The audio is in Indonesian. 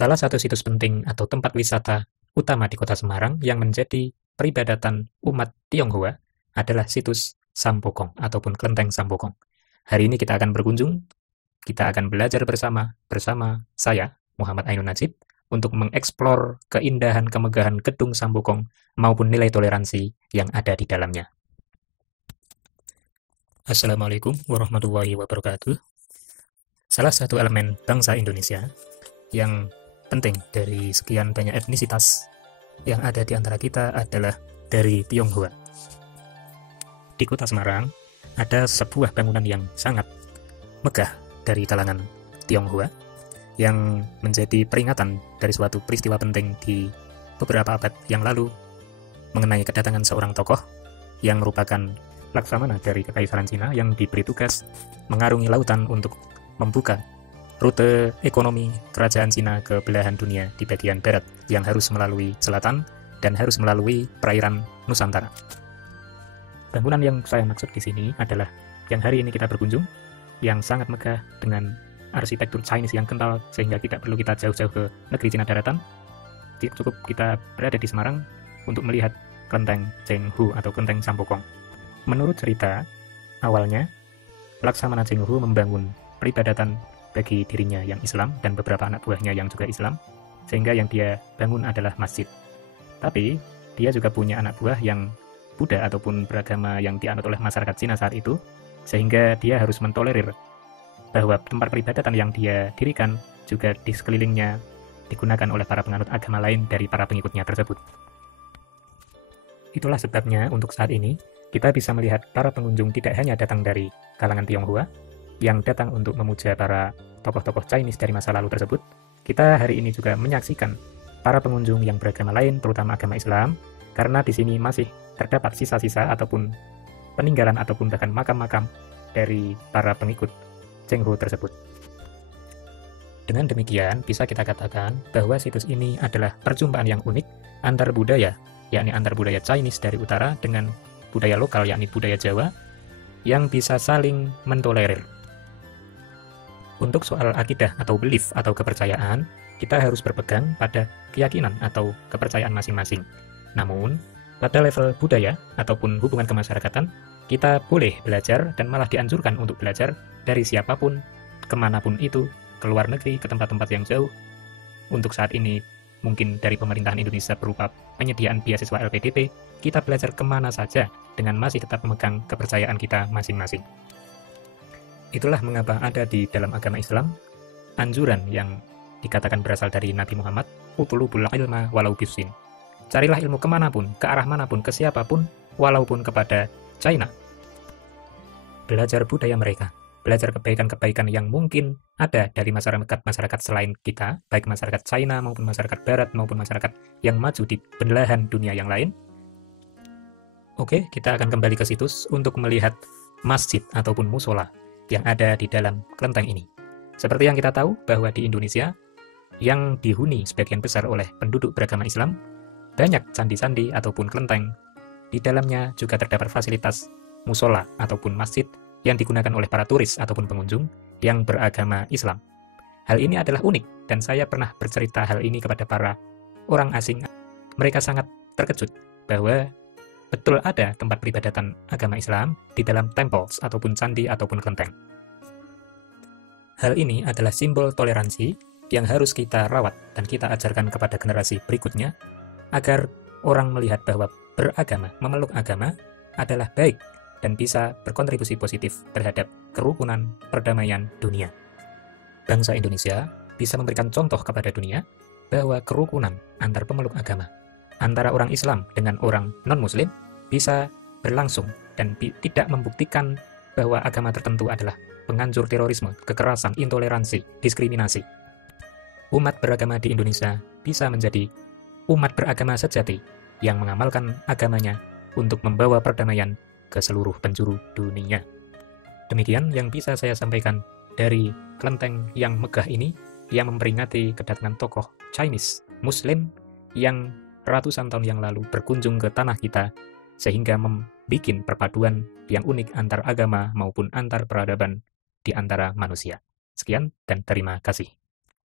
Salah satu situs penting atau tempat wisata utama di Kota Semarang yang menjadi peribadatan umat Tionghoa adalah situs Sampokong ataupun Klenteng Sampokong. Hari ini kita akan berkunjung, kita akan belajar bersama saya, Muhammad Ainun Najib, untuk mengeksplor keindahan kemegahan gedung Sampokong maupun nilai toleransi yang ada di dalamnya. Assalamualaikum warahmatullahi wabarakatuh. Salah satu elemen bangsa Indonesia yang penting dari sekian banyak etnisitas yang ada di antara kita adalah dari Tionghoa. Di Kota Semarang ada sebuah bangunan yang sangat megah dari kalangan Tionghoa yang menjadi peringatan dari suatu peristiwa penting di beberapa abad yang lalu mengenai kedatangan seorang tokoh yang merupakan laksamana dari Kekaisaran Cina yang diberi tugas mengarungi lautan untuk membuka rute ekonomi kerajaan Cina ke belahan dunia di bagian barat yang harus melalui selatan dan harus melalui perairan Nusantara. Bangunan yang saya maksud di sini adalah yang hari ini kita berkunjung, yang sangat megah dengan arsitektur Chinese yang kental sehingga tidak perlu kita jauh-jauh ke negeri Cina daratan. Cukup kita berada di Semarang untuk melihat Klenteng Cheng Hu atau Klenteng Sampokong. Menurut cerita, awalnya Laksamana Cheng Hu membangun peribadatan bagi dirinya yang Islam dan beberapa anak buahnya yang juga Islam, sehingga yang dia bangun adalah masjid. Tapi, dia juga punya anak buah yang Buddha ataupun beragama yang dianut oleh masyarakat Cina saat itu, sehingga dia harus mentolerir bahwa tempat peribadatan yang dia dirikan juga di sekelilingnya digunakan oleh para penganut agama lain dari para pengikutnya tersebut. Itulah sebabnya untuk saat ini, kita bisa melihat para pengunjung tidak hanya datang dari kalangan Tionghoa, yang datang untuk memuja para tokoh-tokoh Chinese dari masa lalu tersebut. Kita hari ini juga menyaksikan para pengunjung yang beragama lain, terutama agama Islam, karena di sini masih terdapat sisa-sisa ataupun peninggalan ataupun bahkan makam-makam dari para pengikut Cheng Hu tersebut. Dengan demikian, bisa kita katakan bahwa situs ini adalah perjumpaan yang unik antar budaya, yakni antar budaya Chinese dari utara dengan budaya lokal, yakni budaya Jawa, yang bisa saling mentolerir. Untuk soal akidah atau belief atau kepercayaan, kita harus berpegang pada keyakinan atau kepercayaan masing-masing. Namun, pada level budaya ataupun hubungan kemasyarakatan, kita boleh belajar dan malah dianjurkan untuk belajar dari siapapun, kemanapun itu, ke luar negeri, ke tempat-tempat yang jauh. Untuk saat ini, mungkin dari pemerintahan Indonesia berupa penyediaan beasiswa LPDP, kita belajar kemana saja dengan masih tetap memegang kepercayaan kita masing-masing. Itulah mengapa ada di dalam agama Islam anjuran yang dikatakan berasal dari Nabi Muhammad, "Utlubul ilma walau bisin." Carilah ilmu kemanapun, ke arah manapun, ke siapapun, walaupun kepada China. Belajar budaya mereka, belajar kebaikan-kebaikan yang mungkin ada dari masyarakat-masyarakat selain kita, baik masyarakat China maupun masyarakat Barat maupun masyarakat yang maju di belahan dunia yang lain. Oke, kita akan kembali ke situs untuk melihat masjid ataupun musola yang ada di dalam kelenteng ini. Seperti yang kita tahu bahwa di Indonesia, yang dihuni sebagian besar oleh penduduk beragama Islam, banyak candi-candi ataupun kelenteng. Di dalamnya juga terdapat fasilitas musola ataupun masjid yang digunakan oleh para turis ataupun pengunjung yang beragama Islam. Hal ini adalah unik dan saya pernah bercerita hal ini kepada para orang asing. Mereka sangat terkejut bahwa betul ada tempat peribadatan agama Islam di dalam temples ataupun candi ataupun kelenteng. Hal ini adalah simbol toleransi yang harus kita rawat dan kita ajarkan kepada generasi berikutnya agar orang melihat bahwa beragama, memeluk agama adalah baik dan bisa berkontribusi positif terhadap kerukunan perdamaian dunia. Bangsa Indonesia bisa memberikan contoh kepada dunia bahwa kerukunan antar pemeluk agama, antara orang Islam dengan orang non-Muslim bisa berlangsung dan tidak membuktikan bahwa agama tertentu adalah penganjur terorisme, kekerasan, intoleransi, diskriminasi. Umat beragama di Indonesia bisa menjadi umat beragama sejati yang mengamalkan agamanya untuk membawa perdamaian ke seluruh penjuru dunia. Demikian yang bisa saya sampaikan dari kelenteng yang megah ini yang memperingati kedatangan tokoh Chinese Muslim yang ratusan tahun yang lalu berkunjung ke tanah kita sehingga membuat perpaduan yang unik antar agama maupun antar peradaban di antara manusia. Sekian dan terima kasih.